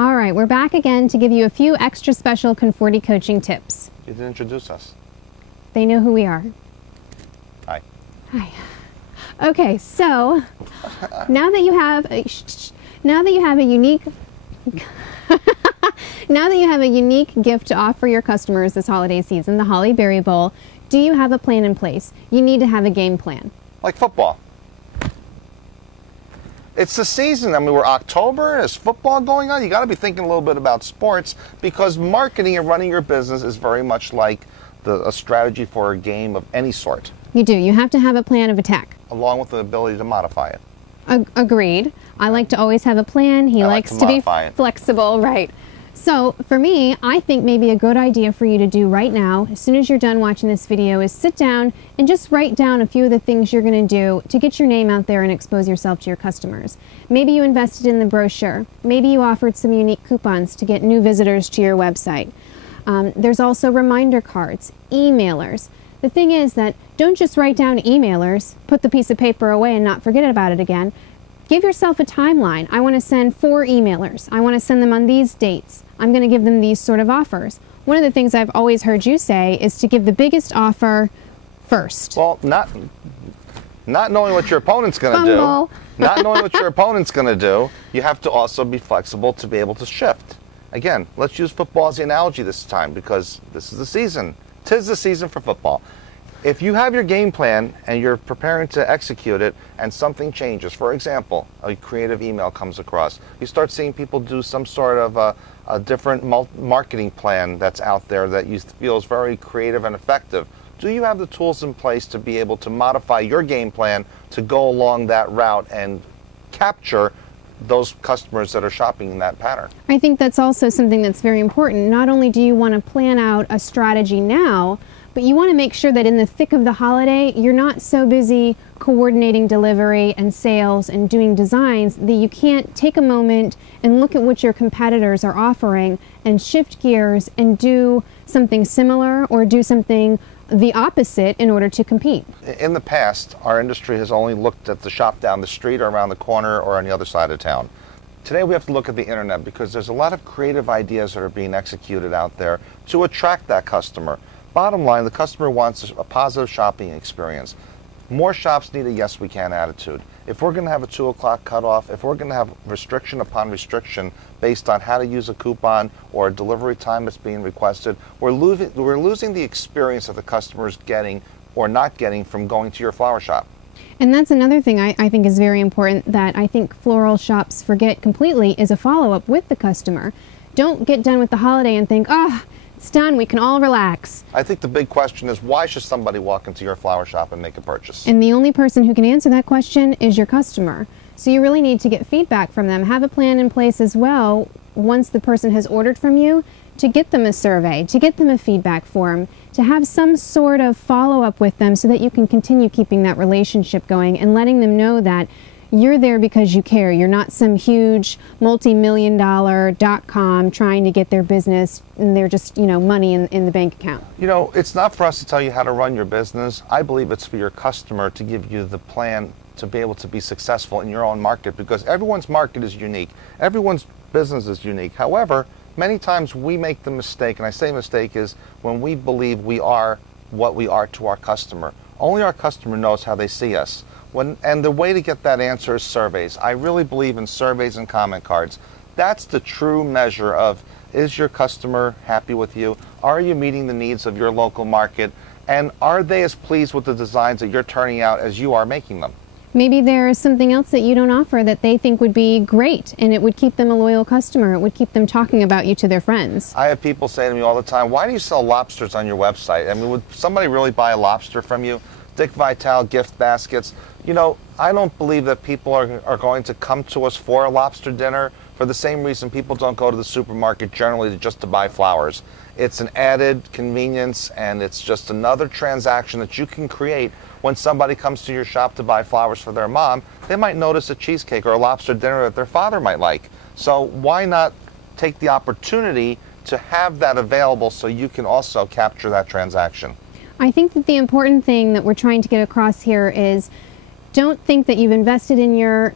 All right, we're back again to give you a few extra special Conforti coaching tips. You didn't introduce us. They know who we are. Hi. Hi. Okay, so now that you have a unique now that you have a unique gift to offer your customers this holiday season, the Holly Berry Bowl, do you have a plan in place? You need to have a game plan. Like football. It's the season. I mean, we're October. There's football going on. You got to be thinking a little bit about sports, because marketing and running your business is very much like a strategy for a game of any sort. You do. You have to have a plan of attack. Along with the ability to modify it. Agreed. I like to always have a plan. He likes to be flexible, right? So for me, I think maybe a good idea for you to do right now, as soon as you're done watching this video, is sit down and just write down a few of the things you're going to do to get your name out there and expose yourself to your customers. Maybe you invested in the brochure. Maybe you offered some unique coupons to get new visitors to your website. There's also reminder cards, emailers. The thing is that don't just write down emailers, put the piece of paper away and not forget about it again. Give yourself a timeline. I want to send 4 emailers. I want to send them on these dates. I'm going to give them these sort of offers. One of the things I've always heard you say is to give the biggest offer first. Well, not knowing what your opponent's going to do, not knowing what your opponent's going to do, you have to also be flexible to be able to shift. Again, let's use football as the analogy this time, because this is the season. 'Tis the season for football. If you have your game plan and you're preparing to execute it and something changes, for example, a creative email comes across, you start seeing people do some sort of a different marketing plan that's out there that you feel is very creative and effective. Do you have the tools in place to be able to modify your game plan to go along that route and capture those customers that are shopping in that pattern? I think that's also something that's very important. Not only do you want to plan out a strategy now, but you want to make sure that in the thick of the holiday, you're not so busy coordinating delivery and sales and doing designs that you can't take a moment and look at what your competitors are offering and shift gears and do something similar or do something the opposite in order to compete. In the past, our industry has only looked at the shop down the street or around the corner or on the other side of town. Today we have to look at the internet, because there's a lot of creative ideas that are being executed out there to attract that customer. Bottom line, the customer wants a positive shopping experience. More shops need a yes we can attitude. If we're going to have a 2 o'clock cutoff, if we're going to have restriction upon restriction based on how to use a coupon or a delivery time that's being requested, we're losing the experience that the customer's getting or not getting from going to your flower shop. And that's another thing I think is very important that I think floral shops forget completely, is a follow-up with the customer. Don't get done with the holiday and think, oh, it's done, we can all relax. I think the big question is, why should somebody walk into your flower shop and make a purchase? And the only person who can answer that question is your customer. So you really need to get feedback from them. Have a plan in place as well, once the person has ordered from you, to get them a survey, to get them a feedback form, to have some sort of follow-up with them so that you can continue keeping that relationship going and letting them know that you're there because you care. You're not some huge multi-million-dollar .com trying to get their business and they're just, money in the bank account. It's not for us to tell you how to run your business. I believe it's for your customer to give you the plan to be able to be successful in your own market, because everyone's market is unique. Everyone's business is unique. However, many times we make the mistake, and I say mistake is when we believe we are what we are to our customer. Only our customer knows how they see us. And the way to get that answer is surveys. I really believe in surveys and comment cards. That's the true measure of, is your customer happy with you? Are you meeting the needs of your local market? And are they as pleased with the designs that you're turning out as you are making them? Maybe there is something else that you don't offer that they think would be great, and it would keep them a loyal customer. It would keep them talking about you to their friends. I have people say to me all the time, why do you sell lobsters on your website? I mean, would somebody really buy a lobster from you? Dick Vitale gift baskets. I don't believe that people are going to come to us for a lobster dinner for the same reason people don't go to the supermarket generally just to buy flowers. It's an added convenience, and it's just another transaction that you can create. When somebody comes to your shop to buy flowers for their mom, they might notice a cheesecake or a lobster dinner that their father might like. So why not take the opportunity to have that available so you can also capture that transaction? I think that the important thing that we're trying to get across here is, don't think that you've invested in your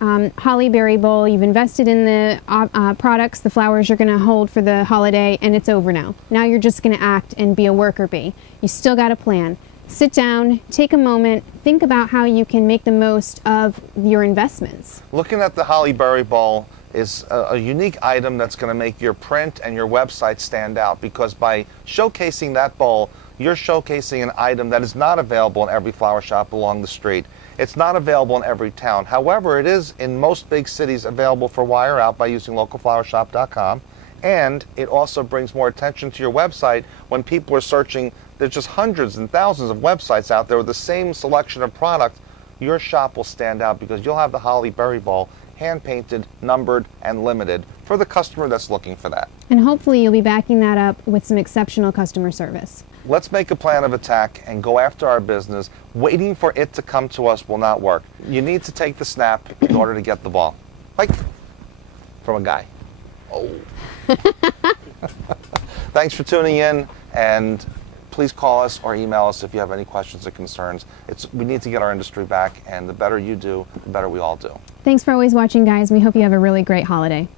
holly berry bowl, you've invested in the products, the flowers you're going to hold for the holiday, and it's over now. Now you're just going to act and be a worker bee. You still got a plan. Sit down, take a moment, think about how you can make the most of your investments. Looking at the holly berry bowl is a unique item that's going to make your print and your website stand out, because by showcasing that bowl, you're showcasing an item that is not available in every flower shop along the street. It's not available in every town. However, it is in most big cities available for wire out by using localflowershop.com. And it also brings more attention to your website when people are searching. There's just hundreds and thousands of websites out there with the same selection of product. Your shop will stand out because you'll have the holly berry bowl hand-painted, numbered, and limited for the customer that's looking for that. And hopefully you'll be backing that up with some exceptional customer service. Let's make a plan of attack and go after our business. Waiting for it to come to us will not work. You need to take the snap in order to get the ball. Like from a guy. Oh. Thanks for tuning in, and please call us or email us if you have any questions or concerns. We need to get our industry back, and the better you do, the better we all do. Thanks for always watching, guys. We hope you have a really great holiday.